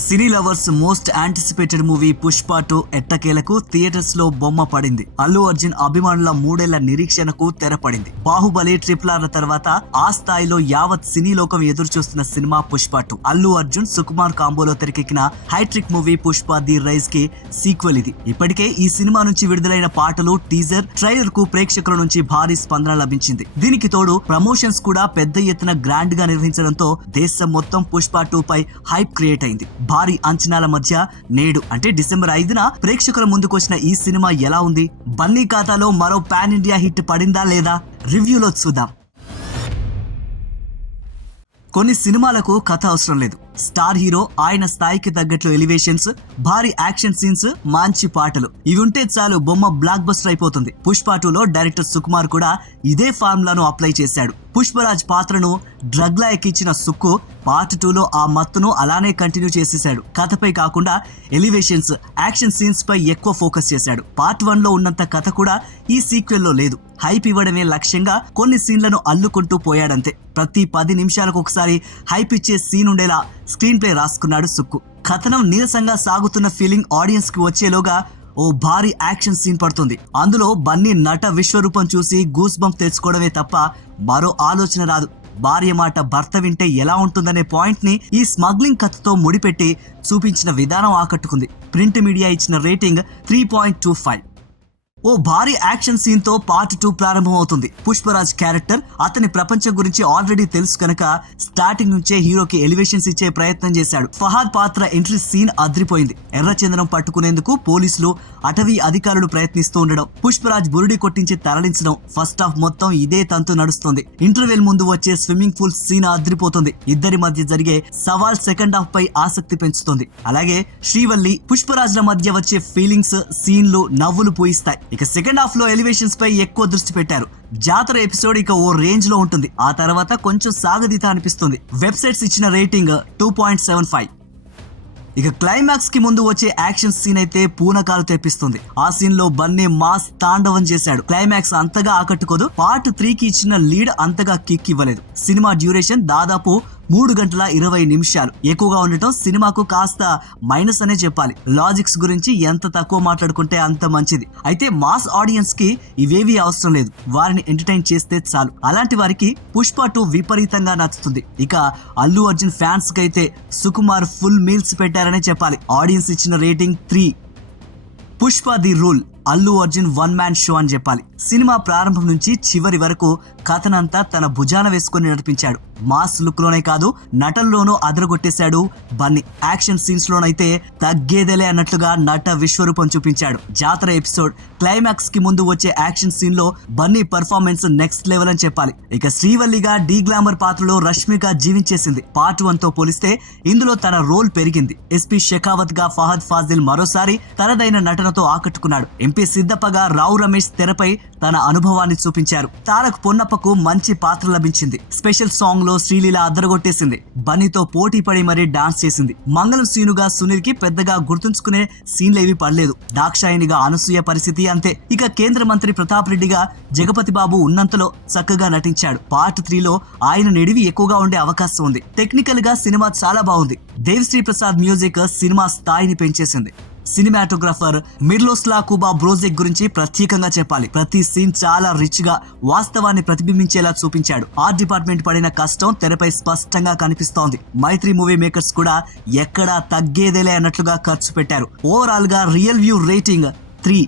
సినీ lovers most anticipated movie Pushpa 2 ఎట్టకేలకు theatres లో బొమ్మ పడింది. అల్లు అర్జున్ అభిమానుల 3 ఏళ్ల నిరీక్షణకు తెరపడింది. బాహుబలి, RRR తర్వాత ఆ స్థాయిలో యావత్ సినీ లోకం ఎదురు చూస్తున్న సినిమా పుష్ప 2. అల్లు అర్జున్, సుకుమార్ కాంబోలో తెరకెక్కిన hattrick movie Pushpa the rise కి సీక్వెల్ ఇది. ఇప్పటికే ఈ సినిమా నుంచి విడుదలైన పాటలు, టీజర్, ట్రైలర్ కు ప్రేక్షకుల నుంచి భారీ స్పందన లభించింది. దీనికి తోడు ప్రమోషన్స్ కూడా పెద్ద ఎత్తున గ్రాండ్ గా నిర్వహించడంతో దేశం మొత్తం పుష్ప 2 పై హైప్ క్రియేట్ అయింది. భారీ అంచనాల మధ్య నేడు అంటే డిసెంబర్ 5న ప్రేక్షకుల ముందుకొచ్చిన ఈ సినిమా ఎలా ఉంది? బన్నీ ఖాతాలో మరో పాన్ ఇండియా హిట్ పడిందా లేదా? రివ్యూలో చూద్దాం. కొన్ని సినిమాలకు కథ అవసరం లేదు. స్టార్ హీరో, ఆయన స్థాయికి తగ్గట్లు ఎలివేషన్స్, భారీ యాక్షన్ సీన్స్, మంచి పాటలు ఇవి ఉంటే చాలు బొమ్మ బ్లాక్ బస్టర్ అయిపోతుంది. పుష్ప 2లో డైరెక్టర్ సుకుమార్ కూడా ఇదే ఫార్ములాను అప్లై చేశాడు. పుష్పరాజ్ పాత్రను డ్రగ్ లా ఎక్కించిన సుక్కు పార్ట్ 2లో ఆ మత్తును అలానే కంటిన్యూ చేసేశాడు. కథపై కాకుండా ఎలివేషన్స్, యాక్షన్ సీన్స్ పై ఎక్కువ ఫోకస్ చేశాడు. పార్ట్ 1లో ఉన్నంత కథ కూడా ఈ సీక్వెల్ లో లేదు. హైప్ ఇవ్వడమే లక్ష్యంగా కొన్ని సీన్లను అల్లుకుంటూ పోయాడంతే. ప్రతి 10 నిమిషాలకు ఒకసారి హైప్ ఇచ్చే సీన్ ఉండేలా స్క్రీన్ ప్లే రాసుకున్నాడు సుక్కు. కథనం నీరసంగా సాగుతున్న ఫీలింగ్ ఆడియన్స్ కి వచ్చేలోగా ఓ భారీ యాక్షన్ సీన్ పడుతుంది. అందులో బన్నీ నట విశ్వరూపం చూసి గూస్ బంప్ తెచ్చుకోవడమే తప్ప మరో ఆలోచన రాదు. భార్య మాట భర్త వింటే ఎలా ఉంటుందనే పాయింట్ ని ఈ స్మగ్లింగ్ కథతో ముడిపెట్టి చూపించిన విధానం ఆకట్టుకుంది. ప్రింట్ మీడియా ఇచ్చిన రేటింగ్ 3.25. ఓ భారీ యాక్షన్ సీన్ తో పార్ట్ 2 ప్రారంభమవుతుంది. పుష్పరాజ్ క్యారెక్టర్, అతని ప్రపంచం గురించి ఆల్రెడీ తెలుసు కనుక స్టార్టింగ్ నుంచే హీరోకి ఎలివేషన్స్ ఇచ్చే ప్రయత్నం చేశాడు. ఫహాద్ పాత్ర ఎంట్రీ సీన్ అద్రిపోయింది. ఎర్రచందనం పట్టుకునేందుకు పోలీసులు, అటవీ అధికారులు ప్రయత్నిస్తూ ఉండడం, పుష్పరాజ్ బురుడి కొట్టించి తరలించడం, ఫస్ట్ హాఫ్ మొత్తం ఇదే తంతు నడుస్తుంది. ఇంటర్వెల్ ముందు వచ్చే స్విమ్మింగ్ పూల్ సీన్ అద్రిపోతుంది. ఇద్దరి మధ్య జరిగే సవాల్ సెకండ్ హాఫ్ పై ఆసక్తి పెంచుతుంది. అలాగే శ్రీవల్లి, పుష్పరాజ్ల మధ్య వచ్చే ఫీలింగ్స్, సీన్లు నవ్వులు పూయిస్తాయి. ఇక సెకండ్ హాఫ్ లో ఎలివేషన్స్ పై ఎక్కువ దృష్టి పెట్టారు. జాతర ఎపిసోడ్ ఇక ఓ రేంజ్ లో ఉంటుంది. ఆ తర్వాత కొంచెం సాగదీత అనిపిస్తుంది. వెబ్సైట్స్ ఇచ్చిన రేటింగ్ 2.75. ఇక క్లైమాక్స్ కి ముందు వచ్చే యాక్షన్ సీన్ అయితే పూనకాలు తెప్పిస్తుంది. ఆ సీన్ లో బన్నీ మాస్ తాండవం చేశాడు. క్లైమాక్స్ అంతగా ఆకట్టుకోదు. పార్ట్ 3కి ఇచ్చిన లీడ్ అంతగా కిక్ ఇవ్వలేదు. సినిమా డ్యూరేషన్ దాదాపు 3 గంటల 20 నిమిషాలు ఎక్కువగా ఉండటం సినిమాకు కాస్త మైనస్ అనే చెప్పాలి. లాజిక్స్ గురించి ఎంత తక్కువ మాట్లాడుకుంటే అంత మంచిది. అయితే మాస్ ఆడియన్స్ కి ఇవేవి అవసరం లేదు. వారిని ఎంటర్టైన్ చేస్తే చాలు. అలాంటి వారికి పుష్ప 2 విపరీతంగా నచ్చుతుంది. ఇక అల్లు అర్జున్ ఫ్యాన్స్ కి అయితే సుకుమార్ ఫుల్ మీల్స్ పెట్టారనే చెప్పాలి. ఆడియన్స్ ఇచ్చిన rating 3. Pushpa the rule Allu Arjun 1 man show అని చెప్పాలి. సినిమా ప్రారంభం నుంచి చివరి వరకు కథనంతా తన భుజాన వేసుకుని నడిపించాడు. మాస్ లుక్ లోనే కాదు, నటనలోనూ అదరగొట్టేశాడు బన్నీ. యాక్షన్ సీన్స్ లోనైతే తగ్గేదేలే అన్నట్లుగా నట విశ్వరూపం చూపించాడు. జాతర ఎపిసోడ్ క్లైమాక్స్ కి ముందు వచ్చే యాక్షన్ సీన్ లో బన్నీ పర్ఫార్మెన్స్ నెక్స్ట్ లెవెల్ అని చెప్పాలి. ఇక శ్రీవల్లిగా డీ గ్లామర్ పాత్రలో రష్మిక జీవించేసింది. పార్ట్ 1తో పోలిస్తే ఇందులో తన రోల్ పెరిగింది. ఎస్పీ షెకావత్ గా ఫహద్ ఫాజిల్ మరోసారి తనదైన నటనతో ఆకట్టుకున్నాడు. ఎంపీ సిద్దప్పగా రావు రమేష్ తెరపై తన అనుభవాన్ని చూపించారు. తారక్ పొన్నప్పకు మంచి పాత్ర లభించింది. స్పెషల్ సాంగ్ లో శ్రీలీల అద్దరగొట్టేసింది. బన్నీతో పోటీ పడి మరీ డాన్స్ చేసింది. మంగళం సీనుగా సునీల్ కి పెద్దగా గుర్తుంచుకునే సీన్లేవి పడలేదు. దాక్షాయినిగా అనసూయ పరిస్థితి అంతే. ఇక కేంద్ర మంత్రి ప్రతాప్ రెడ్డిగా జగపతి బాబు ఉన్నంతలో చక్కగా నటించాడు. పార్ట్ 3లో ఆయన నిడివి ఎక్కువగా ఉండే అవకాశం ఉంది. టెక్నికల్ గా సినిమా చాలా బాగుంది. దేవిశ్రీ ప్రసాద్ మ్యూజిక్ సినిమా స్థాయిని పెంచేసింది. సినిమాటోగ్రాఫర్ మిర్లోస్లా కుబా బ్రోజెక్ గురించి ప్రత్యేకంగా చెప్పాలి. ప్రతి సీన్ చాలా రిచ్ గా వాస్తవాన్ని ప్రతిబింబించేలా చూపించాడు. ఆర్ట్ డిపార్ట్మెంట్ పడిన కష్టం తెరపై స్పష్టంగా కనిపిస్తోంది. మైత్రి మూవీ మేకర్స్ కూడా ఎక్కడా తగ్గేదేలే అన్నట్లుగా ఖర్చు పెట్టారు. ఓవరాల్ గా రియల్ వ్యూ రేటింగ్ 3.